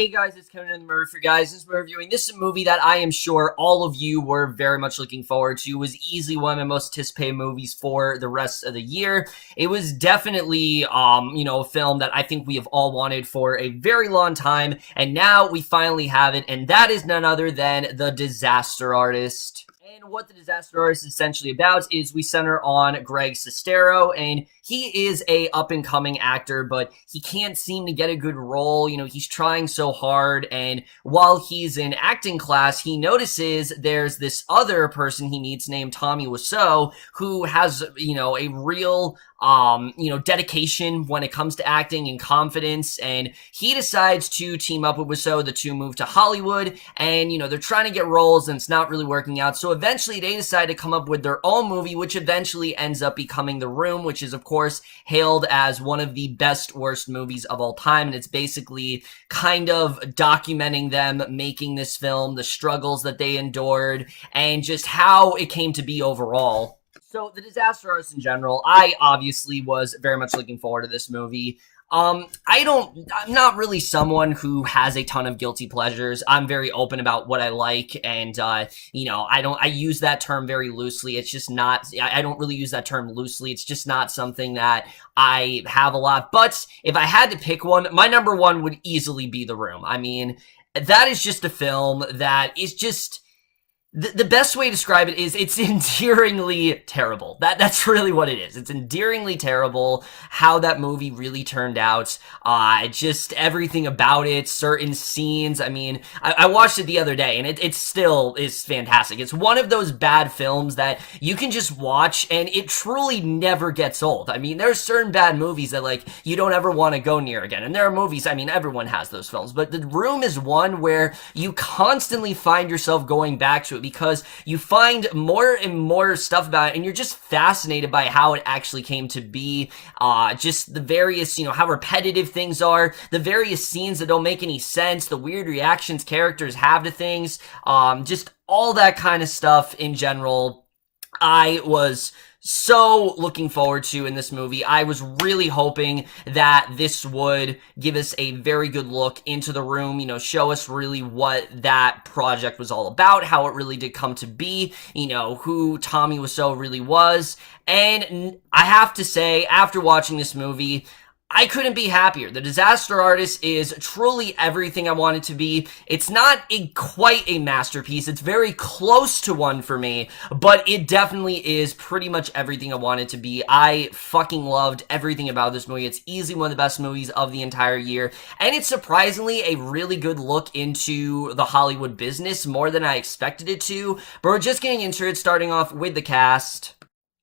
Hey guys, it's Kevin and the Murphy guys. This is reviewing. This is a movie that I am sure all of you were very much looking forward to. It was easily one of my most anticipated movies for the rest of the year. It was definitely, a film that I think we have all wanted for a very long time, and now we finally have it, and that is none other than The Disaster Artist. And what The Disaster Artist is essentially about is we center on Greg Sestero, and he is a up-and-coming actor, but he can't seem to get a good role. He's trying so hard, and while he's in acting class, he notices there's this other person he meets named Tommy Wiseau, who has, a real dedication when it comes to acting and confidence, and he decides to team up with Wiseau. The two move to Hollywood, and they're trying to get roles, and it's not really working out. So eventually they decide to come up with their own movie, which eventually ends up becoming The Room, which is of course hailed as one of the best worst movies of all time. And it's basically kind of documenting them making this film, the struggles that they endured, and just how it came to be overall. So, The Disaster Artist in general, I obviously was very much looking forward to this movie. I'm not really someone who has a ton of guilty pleasures. I'm very open about what I like, and, I use that term very loosely. It's just not, I don't really use that term loosely. It's just not something that I have a lot. But if I had to pick one, my number one would easily be The Room. I mean, that is just a film that is just... The best way to describe it is it's endearingly terrible. That's really what it is. It's endearingly terrible how that movie really turned out. Just everything about it, certain scenes. I mean, I watched it the other day, and it still is fantastic. It's one of those bad films that you can just watch, and it truly never gets old. I mean, there's certain bad movies that, like, you don't ever want to go near again. And there are movies, I mean, everyone has those films. But The Room is one where you constantly find yourself going back to it, because you find more and more stuff about it, and you're just fascinated by how it actually came to be. Just the various, how repetitive things are, the various scenes that don't make any sense, the weird reactions characters have to things, just all that kind of stuff in general. I was so looking forward to in this movie. I was really hoping that this would give us a very good look into The Room, show us really what that project was all about, how it really did come to be, who Tommy Wiseau really was. And I have to say, after watching this movie, I couldn't be happier. The Disaster Artist is truly everything I want it to be. It's not quite a masterpiece. It's very close to one for me, but it definitely is pretty much everything I want it to be. I fucking loved everything about this movie. It's easily one of the best movies of the entire year, and it's surprisingly a really good look into the Hollywood business, more than I expected it to. But we're just getting into it, starting off with the cast.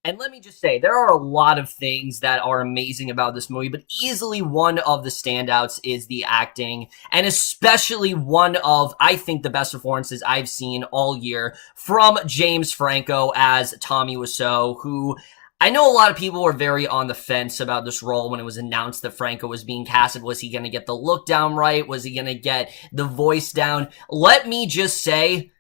And let me just say, there are a lot of things that are amazing about this movie, but easily one of the standouts is the acting, and especially one of, I think, the best performances I've seen all year from James Franco as Tommy Wiseau, who... I know a lot of people were very on the fence about this role when it was announced that Franco was being casted. Was he going to get the look down right? Was he going to get the voice down? Let me just say...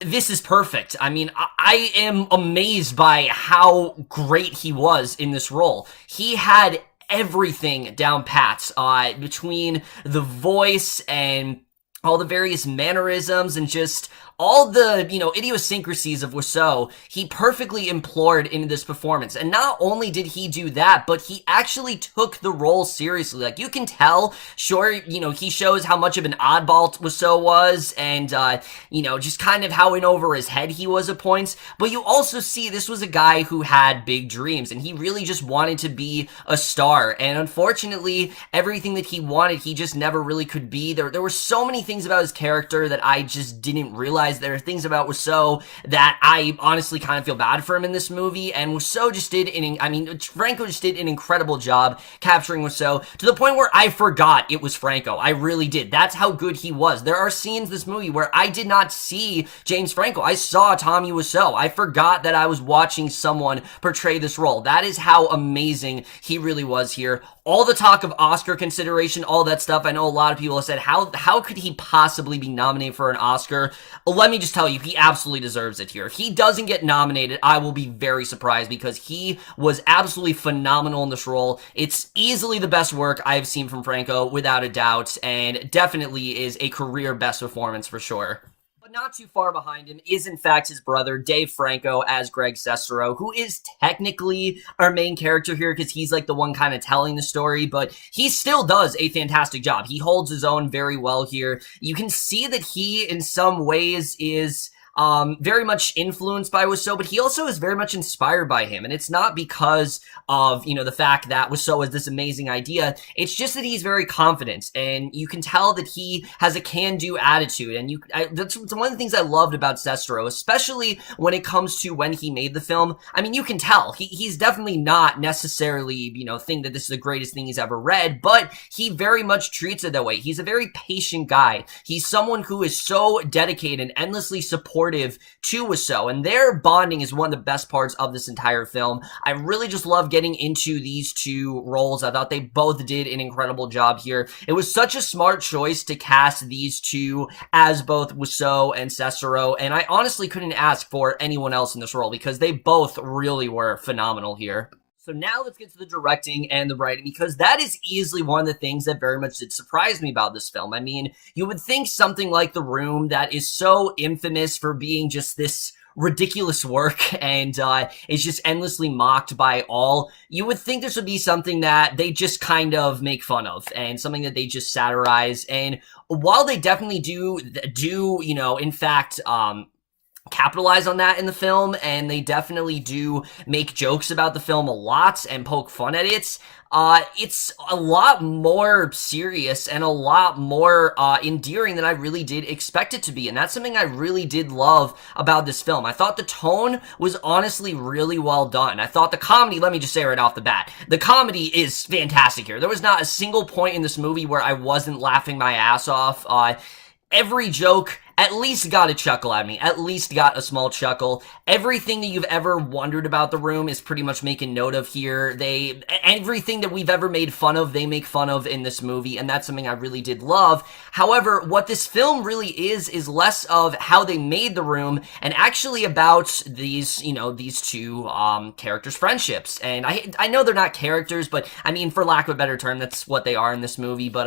this is perfect. I mean, I am amazed by how great he was in this role. He had everything down pat, between the voice and all the various mannerisms and just all the, idiosyncrasies of Wiseau. He perfectly implored into this performance. And not only did he do that, but he actually took the role seriously. Like, you can tell, sure, he shows how much of an oddball Wiseau was, and, just kind of how in over his head he was at points. But you also see this was a guy who had big dreams, and he really just wanted to be a star. And unfortunately, everything that he wanted, he just never really could be. There were so many things about his character that I just didn't realize. There are things about Wiseau that I honestly kind of feel bad for him in this movie, and Wiseau just did Franco just did an incredible job capturing Wiseau, to the point where I forgot it was Franco. I really did. That's how good he was. There are scenes in this movie where I did not see James Franco. I saw Tommy Wiseau. I forgot that I was watching someone portray this role. That is how amazing he really was here. all the talk of Oscar consideration, all that stuff. I know a lot of people have said, how could he possibly be nominated for an Oscar? Let me just tell you, he absolutely deserves it here. If he doesn't get nominated, I will be very surprised because he was absolutely phenomenal in this role. It's easily the best work I have seen from Franco, without a doubt, and definitely is a career best performance for sure. But not too far behind him is, in fact, his brother, Dave Franco, as Greg Sestero, who is technically our main character here because he's like the one kind of telling the story, but he still does a fantastic job. He holds his own very well here. You can see that he, in some ways, is very much influenced by Wiseau, but he also is very much inspired by him. And it's not because of, the fact that Wiseau is this amazing idea. It's just that he's very confident, and you can tell that he has a can-do attitude. And that's one of the things I loved about Sestero, especially when it comes to when he made the film. I mean, you can tell he's definitely not necessarily, think that this is the greatest thing he's ever read, but he very much treats it that way. He's a very patient guy. He's someone who is so dedicated and endlessly supportive to Wiseau, and their bonding is one of the best parts of this entire film. I really just love getting into these two roles. I thought they both did an incredible job here. It was such a smart choice to cast these two as both Wiseau and Sestero, and I honestly couldn't ask for anyone else in this role because they both really were phenomenal here. So now let's get to the directing and the writing, because that is easily one of the things that very much did surprise me about this film. I mean, you would think something like The Room, that is so infamous for being just this ridiculous work and is just endlessly mocked by all, you would think this would be something that they just kind of make fun of and something that they just satirize. And while they definitely do, in fact, capitalize on that in the film, and they definitely do make jokes about the film a lot and poke fun at it, it's a lot more serious and a lot more endearing than I really did expect it to be, and that's something I really did love about this film. I thought the tone was honestly really well done. I thought the comedy, let me just say right off the bat, the comedy is fantastic here. There was not a single point in this movie where I wasn't laughing my ass off. Every joke at least got a chuckle at me, at least got a small chuckle. Everything that you've ever wondered about The Room is pretty much making note of here. Everything that we've ever made fun of, they make fun of in this movie, and that's something I really did love. However, what this film really is less of how they made The Room and actually about these two characters' friendships. And I know they're not characters, but I mean, for lack of a better term, that's what they are in this movie, but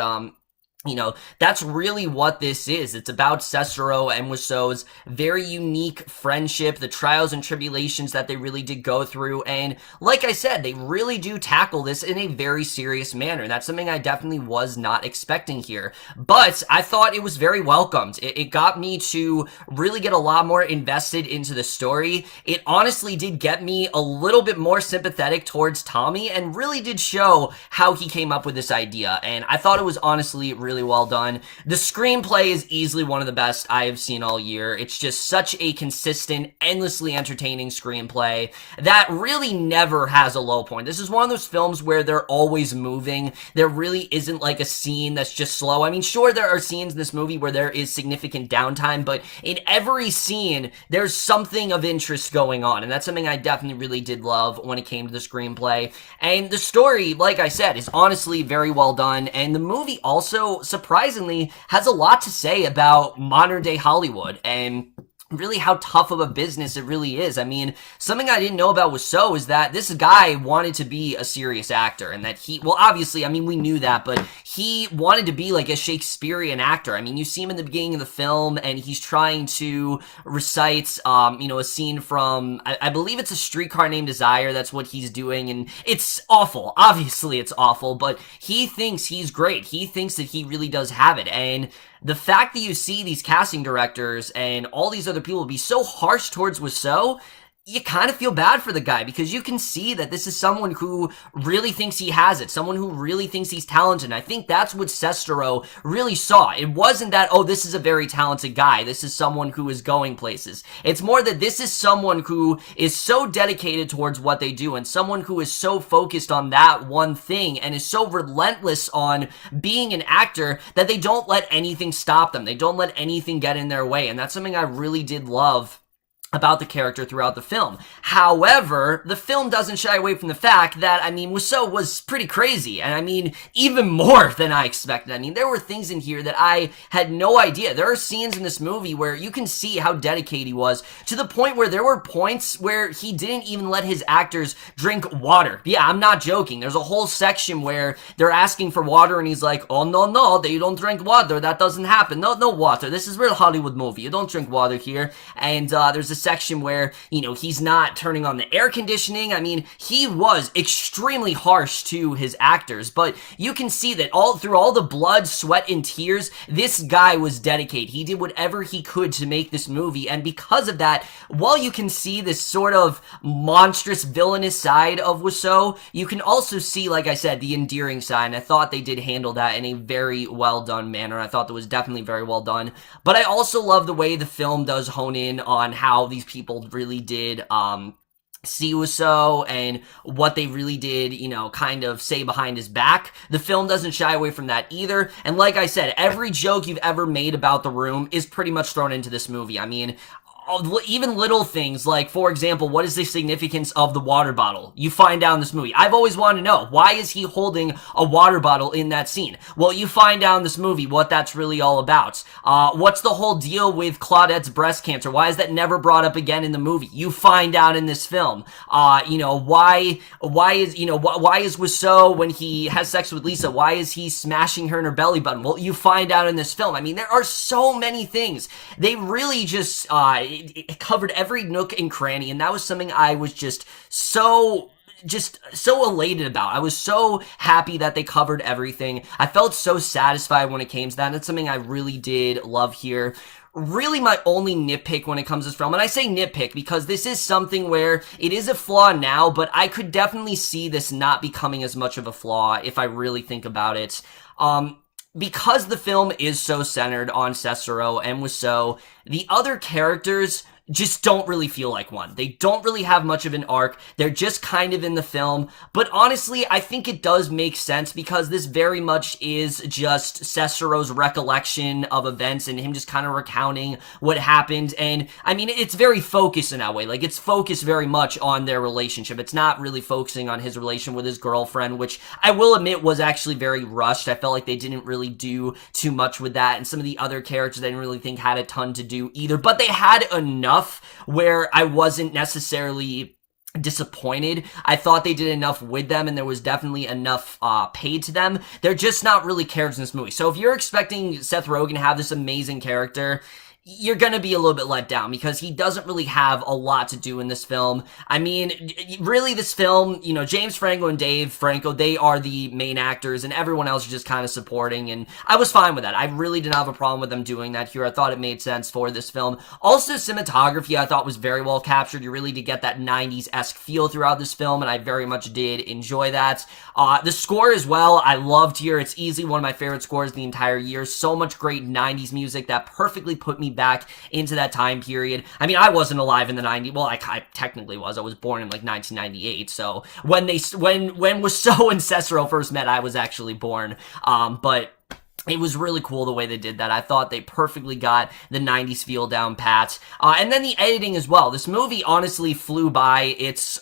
that's really what this is. It's about Sestero and Wiseau's very unique friendship, the trials and tribulations that they really did go through, and like I said, they really do tackle this in a very serious manner. That's something I definitely was not expecting here, but I thought it was very welcomed. It got me to really get a lot more invested into the story. It honestly did get me a little bit more sympathetic towards Tommy, and really did show how he came up with this idea, and I thought it was honestly really well done. The screenplay is easily one of the best I have seen all year. It's just such a consistent, endlessly entertaining screenplay that really never has a low point. This is one of those films where they're always moving. There really isn't like a scene that's just slow. I mean, sure, there are scenes in this movie where there is significant downtime, but in every scene, there's something of interest going on, and that's something I definitely really did love when it came to the screenplay. And the story, like I said, is honestly very well done, and the movie also surprisingly has a lot to say about modern day Hollywood and really how tough of a business it really is. I mean, something I didn't know about Wiseau is that this guy wanted to be a serious actor, and that obviously, I mean, we knew that, but he wanted to be like a Shakespearean actor. I mean, you see him in the beginning of the film, and he's trying to recite, a scene from, I believe it's A Streetcar Named Desire. That's what he's doing, and it's awful. Obviously, it's awful, but he thinks he's great. He thinks that he really does have it, and the fact that you see these casting directors and all these other people be so harsh towards Wiseau, you kind of feel bad for the guy, because you can see that this is someone who really thinks he has it, someone who really thinks he's talented. And I think that's what Sestero really saw. It wasn't that, oh, this is a very talented guy, this is someone who is going places. It's more that this is someone who is so dedicated towards what they do, and someone who is so focused on that one thing, and is so relentless on being an actor that they don't let anything stop them. They don't let anything get in their way. And that's something I really did love about the character throughout the film. However, the film doesn't shy away from the fact that, I mean, Wiseau was pretty crazy, and I mean, even more than I expected. I mean, there were things in here that I had no idea. There are scenes in this movie where you can see how dedicated he was, to the point where there were points where he didn't even let his actors drink water. Yeah, I'm not joking. There's a whole section where they're asking for water, and he's like, oh, no, they don't drink water. That doesn't happen. No water. This is a real Hollywood movie. You don't drink water here. And there's a section where, you know, he's not turning on the air conditioning. I mean, he was extremely harsh to his actors, but you can see that all through all the blood, sweat, and tears, this guy was dedicated. He did whatever he could to make this movie, and because of that, while you can see this sort of monstrous, villainous side of Wiseau, you can also see, like I said, the endearing side, and I thought they did handle that in a very well done manner. I thought that was definitely very well done, but I also love the way the film does hone in on how these people really did see Wiseau and what they really did, you know, kind of say behind his back. The film doesn't shy away from that either. And like I said, every joke you've ever made about The Room is pretty much thrown into this movie. I mean, even little things like, for example, what is the significance of the water bottle? You find out in this movie. I've always wanted to know, why is he holding a water bottle in that scene? Well, you find out in this movie what that's really all about. What's the whole deal with Claudette's breast cancer? Why is that never brought up again in the movie? You find out in this film. You know, why is Wiseau, when he has sex with Lisa, why is he smashing her in her belly button? Well, you find out in this film. I mean, there are so many things. They really just, it covered every nook and cranny, and that was something I was just so elated about. I was so happy that they covered everything. I felt so satisfied when it came to that, and that's something I really did love here. Really my only nitpick when it comes to this film, and I say nitpick because this is something where it is a flaw now, but I could definitely see this not becoming as much of a flaw if I really think about it. Because the film is so centered on Cicero and Wiseau, the other characters just don't really feel like one. They don't really have much of an arc. They're just kind of in the film. But honestly, I think it does make sense because this very much is just Cicero's recollection of events and him just kind of recounting what happened. And I mean, it's very focused in that way. Like, it's focused very much on their relationship. It's not really focusing on his relation with his girlfriend, which I will admit was actually very rushed. I felt like they didn't really do too much with that. And some of the other characters I didn't really think had a ton to do either. But they had enough where I wasn't necessarily disappointed. I thought they did enough with them, and there was definitely enough paid to them. They're just not really characters in this movie. So if you're expecting Seth Rogen to have this amazing character, you're gonna be a little bit let down because he doesn't really have a lot to do in this film. I mean, really, this film, you know, James Franco and Dave Franco, they are the main actors, and everyone else is just kind of supporting, and I was fine with that. I really didn't have a problem with them doing that here. I thought it made sense for this film. Also, cinematography I thought was very well captured. You really did get that 90s-esque feel throughout this film, and I very much did enjoy that. The score as well, I loved here. It's easily one of my favorite scores the entire year. So much great 90s music that perfectly put me back into that time period. I mean, I wasn't alive in the 90s. Well, I technically was. I was born in like 1998. So when Wiseau and Cicero first met, I was actually born. But it was really cool the way they did that. I thought they perfectly got the 90s feel down pat. And then the editing as well. This movie honestly flew by. It's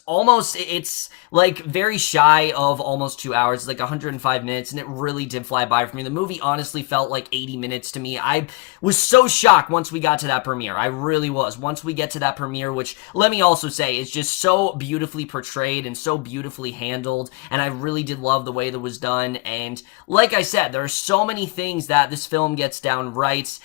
like very shy of almost 2 hours. It's like 105 minutes, and it really did fly by for me. The movie honestly felt like 80 minutes to me. I was so shocked once we got to that premiere. I really was. Once we get to that premiere, which, let me also say, is just so beautifully portrayed and so beautifully handled, and I really did love the way that was done. And like I said, there are so many things that this film gets down right.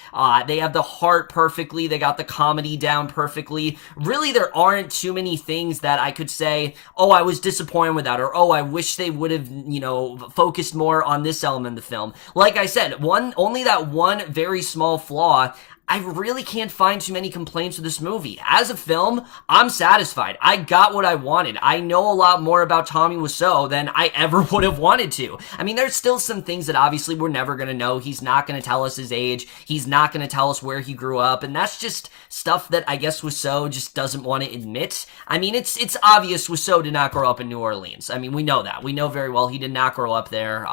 They have the heart perfectly. They got the comedy down perfectly. Really, there aren't too many things that I could say, oh, I was disappointed with that, or oh, I wish they would have, you know, focused more on this element of the film. Like I said, only that one very small flaw. I really can't find too many complaints with this movie. As a film, I'm satisfied. I got what I wanted. I know a lot more about Tommy Wiseau than I ever would have wanted to. I mean, there's still some things that obviously we're never going to know. He's not going to tell us his age. He's not going to tell us where he grew up. And that's just stuff that I guess Wiseau just doesn't want to admit. I mean, it's obvious Wiseau did not grow up in New Orleans. I mean, we know that. We know very well he did not grow up there.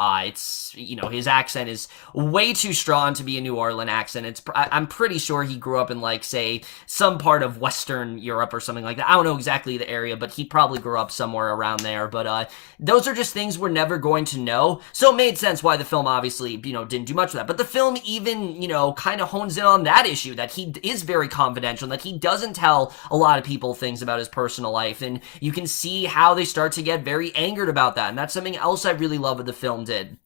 You know, his accent is way too strong to be a New Orleans accent. I'm pretty pretty sure he grew up in, like, say, some part of Western Europe or something like that. I don't know exactly the area, but he probably grew up somewhere around there. But those are just things we're never going to know. So it made sense why the film obviously, didn't do much with that. But the film even, kind of hones in on that issue, that he is very confidential, and that he doesn't tell a lot of people things about his personal life. And you can see how they start to get very angered about that. And that's something else I really love what the film did.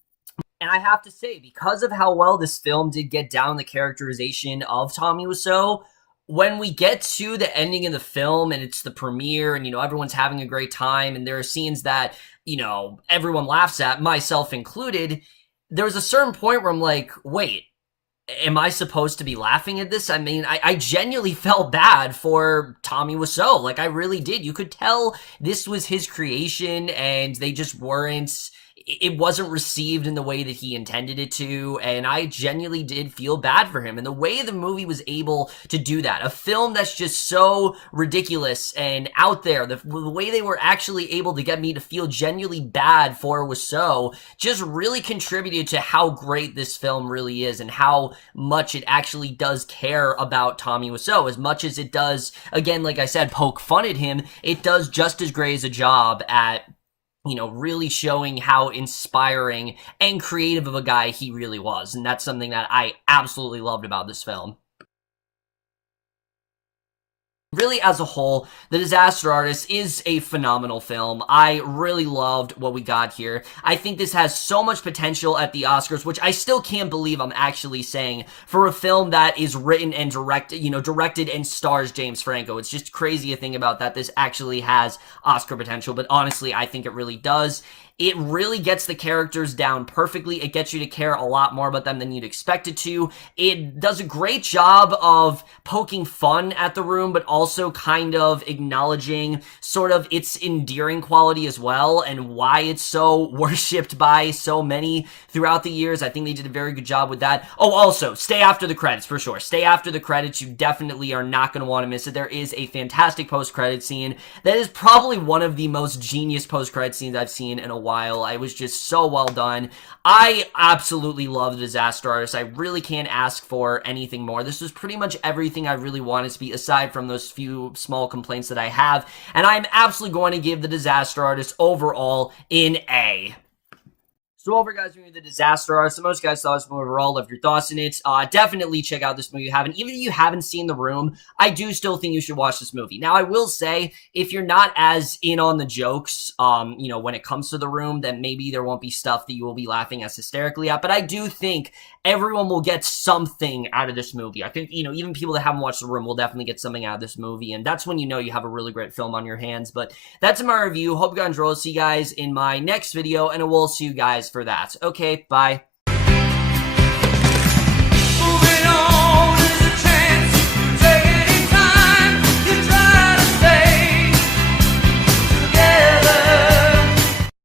And I have to say, because of how well this film did get down the characterization of Tommy Wiseau, when we get to the ending of the film and it's the premiere and, everyone's having a great time and there are scenes that, everyone laughs at, myself included, there was a certain point where I'm like, wait, am I supposed to be laughing at this? I mean, I genuinely felt bad for Tommy Wiseau. Like, I really did. You could tell this was his creation and they just weren't... It wasn't received in the way that he intended it to, and I genuinely did feel bad for him. And the way the movie was able to do that, a film that's just so ridiculous and out there, the way they were actually able to get me to feel genuinely bad for Wiseau just really contributed to how great this film really is and how much it actually does care about Tommy Wiseau. As much as it does, again, like I said, poke fun at him, it does just as great as a job at really showing how inspiring and creative of a guy he really was. And that's something that I absolutely loved about this film. Really, as a whole, The Disaster Artist is a phenomenal film. I really loved what we got here. I think this has so much potential at the Oscars, which I still can't believe I'm actually saying for a film that is written and directed and stars James Franco. It's just crazy to think about that this actually has Oscar potential, but honestly, I think it really does. It really gets the characters down perfectly. It gets you to care a lot more about them than you'd expect it to. It does a great job of poking fun at the room, but also kind of acknowledging sort of its endearing quality as well and why it's so worshipped by so many throughout the years. I think they did a very good job with that. Oh, also, stay after the credits, for sure. Stay after the credits. You definitely are not going to want to miss it. There is a fantastic post-credit scene that is probably one of the most genius post-credit scenes I've seen in a while. I was just so well done. I absolutely love The Disaster Artist. I really can't ask for anything more. This was pretty much everything I really wanted to be, aside from those few small complaints that I have, and I'm absolutely going to give The Disaster Artist overall an A. So overall, guys, The Disaster Artist. So most guys saw this movie overall. Love your thoughts in it. Definitely check out this movie if you haven't. Even if you haven't seen The Room, I do still think you should watch this movie. Now, I will say, if you're not as in on the jokes, when it comes to The Room, then maybe there won't be stuff that you will be laughing as hysterically at. But I do think everyone will get something out of this movie. I think, even people that haven't watched The Room will definitely get something out of this movie. And that's when you know you have a really great film on your hands. But that's my review. Hope you guys enjoyed. See you guys in my next video, and I will see you guys for that. Okay, bye. Moving on.